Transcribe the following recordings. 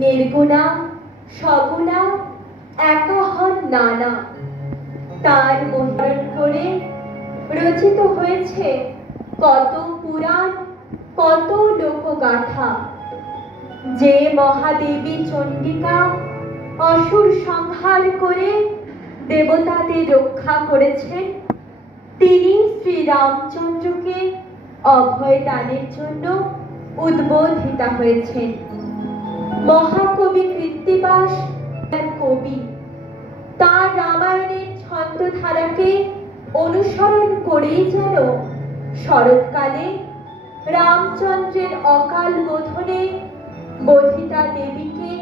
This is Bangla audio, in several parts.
নির্গুণা সগুণা একা হন নানা। তার মহিমা করে রচিত হয়েছে কত পুরাণ, কত লোকগাথা। যে মহাদেবী চণ্ডিকা অসুর সংহার করে দেবতাদের রক্ষা করেছেন, তিনি শ্রীরামচন্দ্রকে অভয় দানের জন্য উদ্বোধিতা হয়েছেন। মহাকবি কৃত্তিবাস কবি, তার রামায়ণের ছন্দধারাকে অনুসরণ করেই যেন শরৎকালে রামচন্দ্রের অকাল বোধনে বোধিতা দেবীকে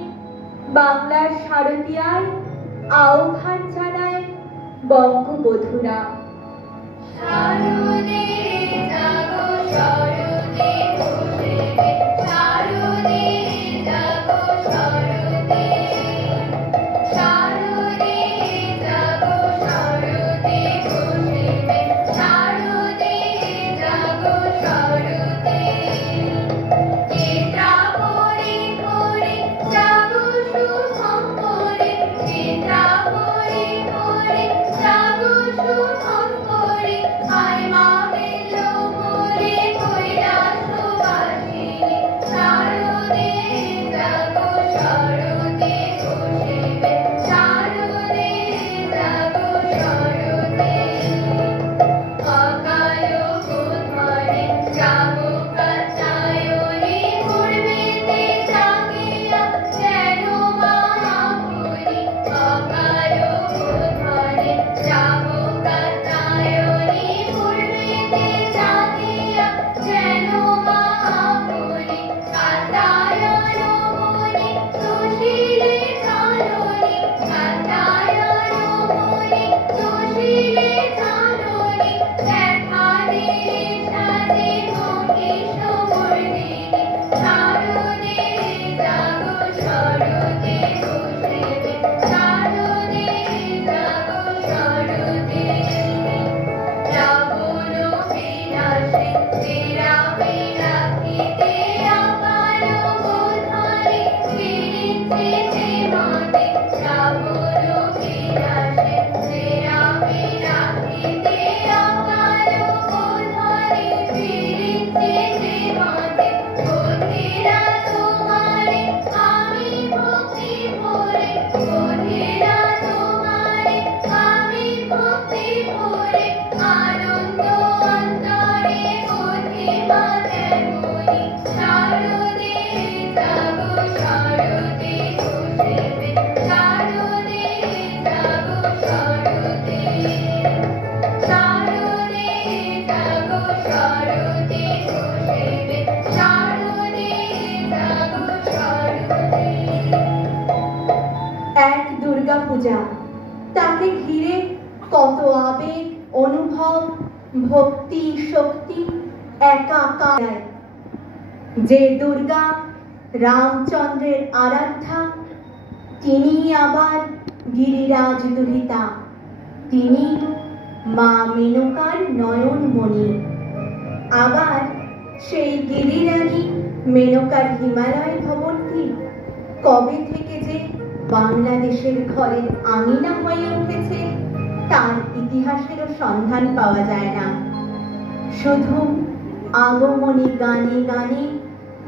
বাংলার শারদীয়ায় আহ্বান জানায় বঙ্গবধূরা। পূজা, তাকে ঘিরে কত আবেগ, অনুভব, ভক্তি, শক্তি একাকার। যে দুর্গা রামচন্দ্রের আরাধ্যা, তিনি আবার গিরিরাজ দুহিতা, তিনি মা মেনকার নয়নমণি। আবার সেই গিরিরানী মেনকার হিমালয় ভবনটি কবে থেকে যে বাংলাদেশের ঘরের আঙিনা হয়ে উঠেছে, তার ইতিহাসেরও সন্ধান পাওয়া যায় না। শুধু আগমনী গানে গানে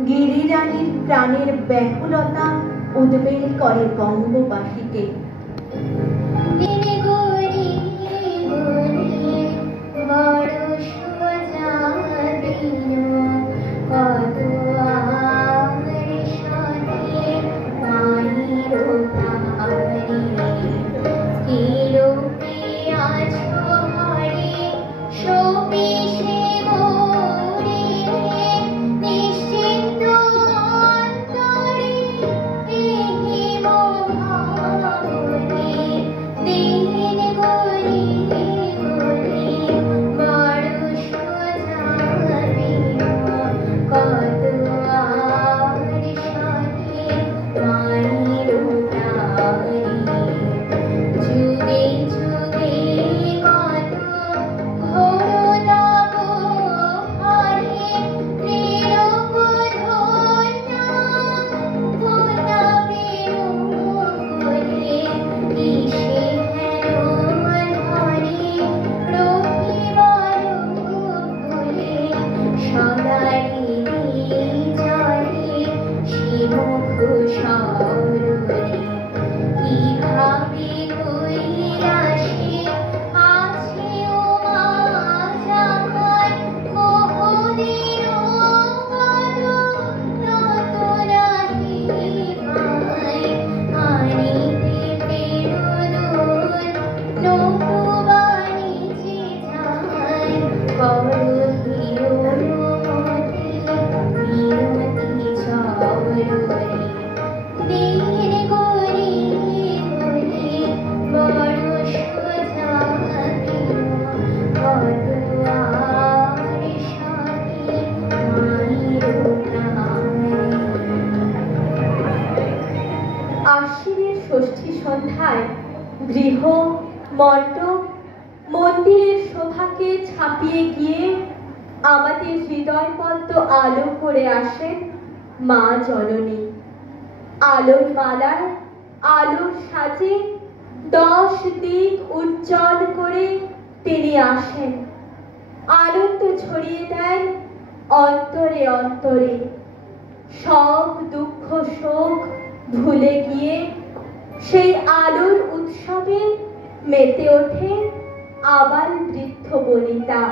গিরিরানীর প্রাণের ব্যাকুলতা উদ্বেগ করে বঙ্গবাসীকে। God আশ্বিনের ষষ্ঠী সন্ধ্যায় গৃহ মণ্ডপ মন্দিরের শোভাকে ছাপিয়ে গিয়ে আমাদের হৃদয়পদ্ম আলো করে আসেন মা জননী। আলোর মালায় আলোর সাজে 10 দিক উজ্জ্বল করে তিনি আসেন, আনন্দ ছড়িয়ে দেন অন্তরে অন্তরে। সব দুঃখ শোক ভুলে গিয়ে সেই আলোর উৎসবে মেতে ওঠে আবার বৃদ্ধ বনিতা।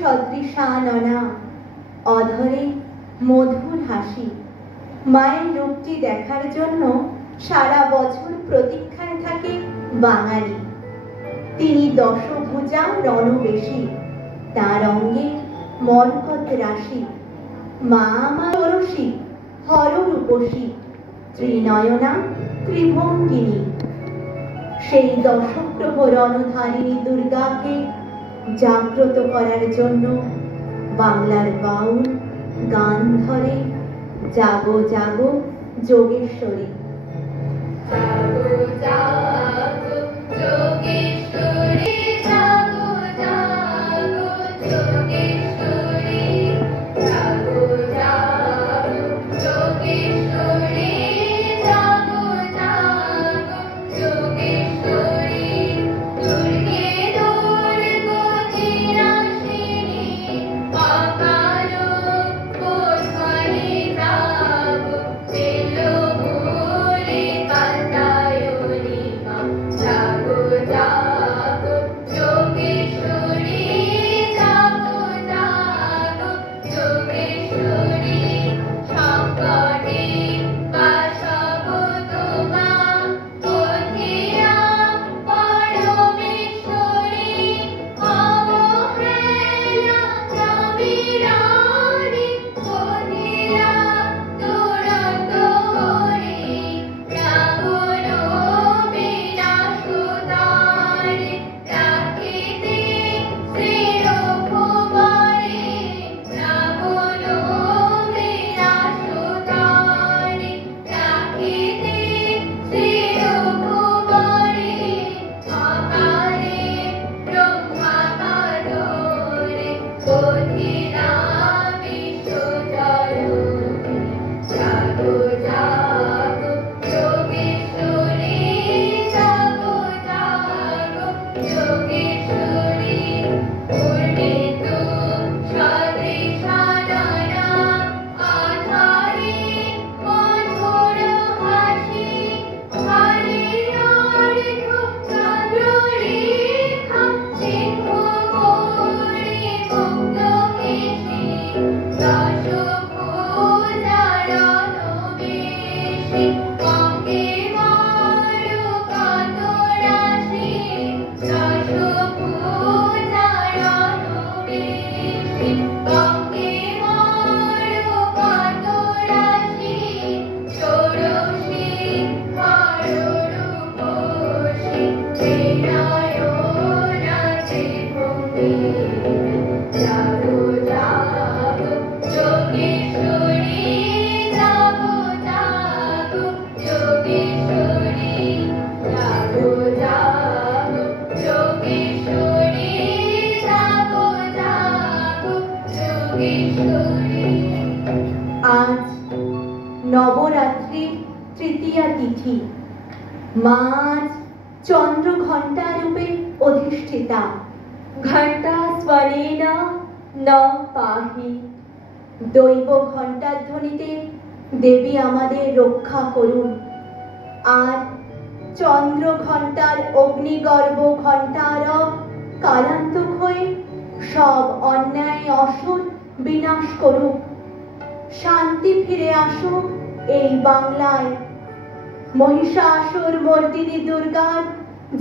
সদৃশাননা অধরে মধুর হাসি, মায়ের রূপটি দেখার জন্য সারা বছর প্রতীক্ষায় থাকে বাঙালি। তিনি দশভুজা রণবেশী, তার অঙ্গে মরকত রাশি। মা আমার রসী হর রূপসী, ত্রিনয়না ত্রিভঙ্গিনী। সেই দশগ্রহ রণধারিণী দুর্গাকে জাগ্রত করার জন্য বাংলার বাউল গান ধরে জাগো জাগো যোগেশ্বরী। জাগো জাগো যোগেশ্বরী, জাগো জাগো যোগেশ্বরী, জাগো জাগো যোগেশ্বরী, জাগো জাগো যোগেশ্বরী। দুর্গে দুর্গতি নাশিনী, অকাল কোধরে জাগো, এলো ভোরে কান্দায়নি মা। জাগো জাগো দশ পূজার বেশি অঙ্গে মারু কত রাশি দশ পূজার বেশি অঙ্গে মারু কত রাশি ষোড়শী হররূপসী বিনয়নাতে ভূমি জাগো জাগো যোগেশ্বরী জাগো জাগো যোগেশ্বরী জাগো জাগো যোগেশ্বরী জাগো জাগো যোগেশ্বরী। আজ নবরাত্রির তৃতীয়া তিথি। মা আজ চন্দ্র ঘণ্টা রূপে অধিষ্ঠিতা। ঘণ্টা স্বরেণ ন পাহি। দৈব ঘণ্টার ধ্বনিতে দেবী আমাদের রক্ষা করুন। আর চন্দ্র ঘণ্টার অগ্নিগর্ভ ঘণ্টার কালান্তক হয়ে সব অন্যায় অসৎ বিনাশ করুক। শান্তি ফিরে আসুক এই বাংলায়। মহিষাসুর মর্দিনী দুর্গার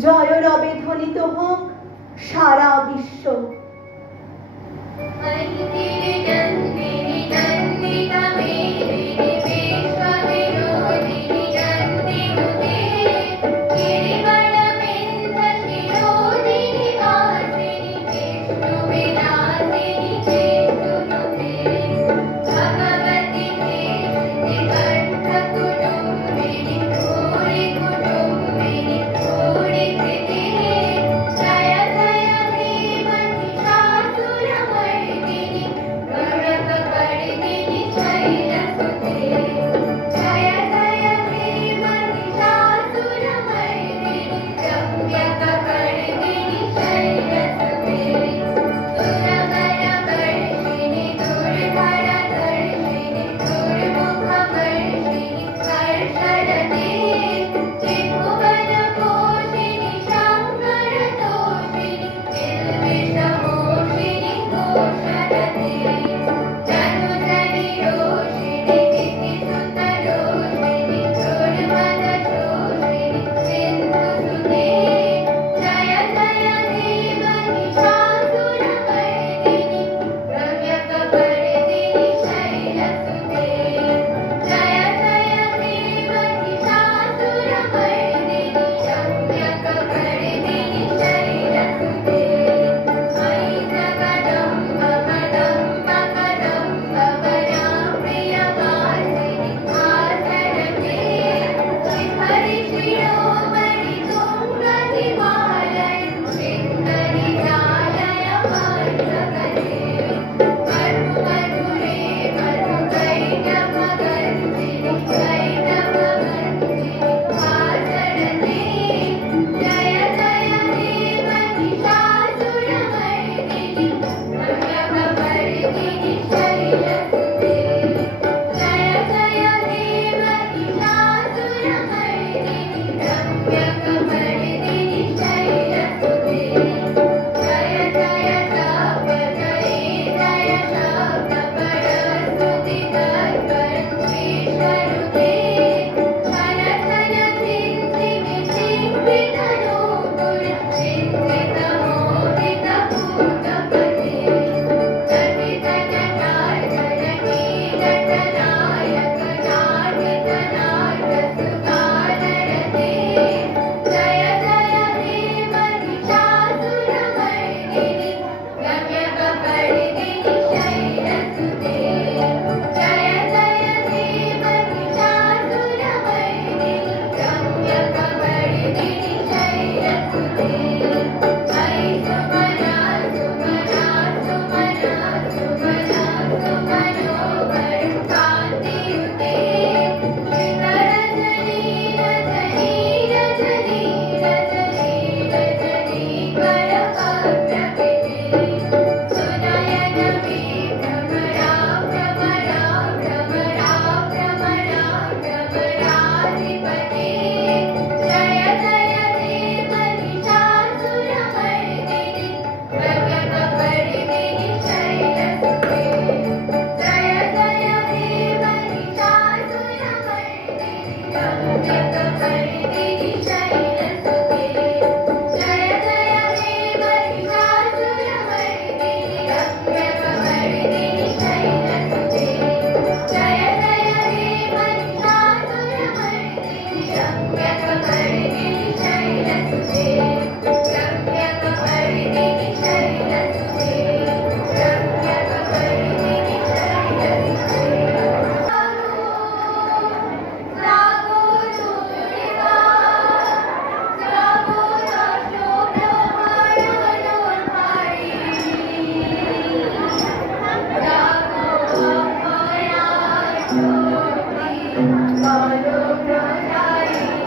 জয়রবে ধ্বনিত হোক সারা বিশ্ব। মন্দিরে নন্দিনী নন্দিতা মেদিনী বিশ্ববিনোদিনী নন্দিনুতে গিরিবরবিন্দ শিরোদিনী বাসিনী বিষ্ণু বিলাসিনী চেতুনুতে ভগবতী শ্রী কণ্ঠ কুটুম্বিনী ভূরি কুটুম্বিনী ভূরি কৃতি জয় জয় হে মহিষাসুরমর্দিনী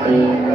Thank you.